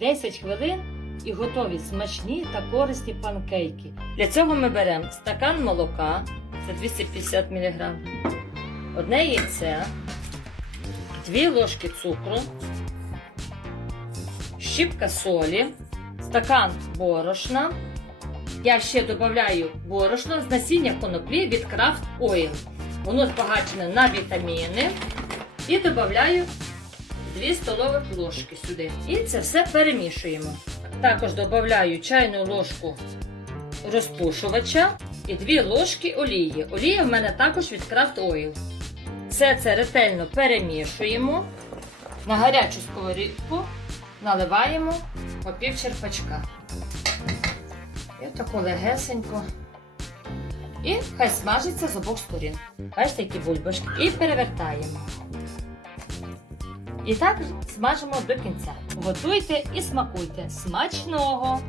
10 хвилин і готові смачні та корисні панкейки. Для цього ми беремо стакан молока, це 250 мг, одне яйце, 2 ложки цукру, щіпка солі, стакан борошна. Я ще додаю борошно з насіння коноплі від Craft Oil. Воно збагачене на вітаміни. І додаю 2 столових ложки сюди. І це все перемішуємо. Також додаю чайну ложку розпушувача і 2 ложки олії. Олія в мене також від Craft Oil. Все це ретельно перемішуємо. На гарячу сковорідку наливаємо по пів черпачка. І отако легесенько. І хай смажиться з обох сторін. Бачите, які бульбашки. І перевертаємо. І так смажимо до кінця. Готуйте і смакуйте. Смачного!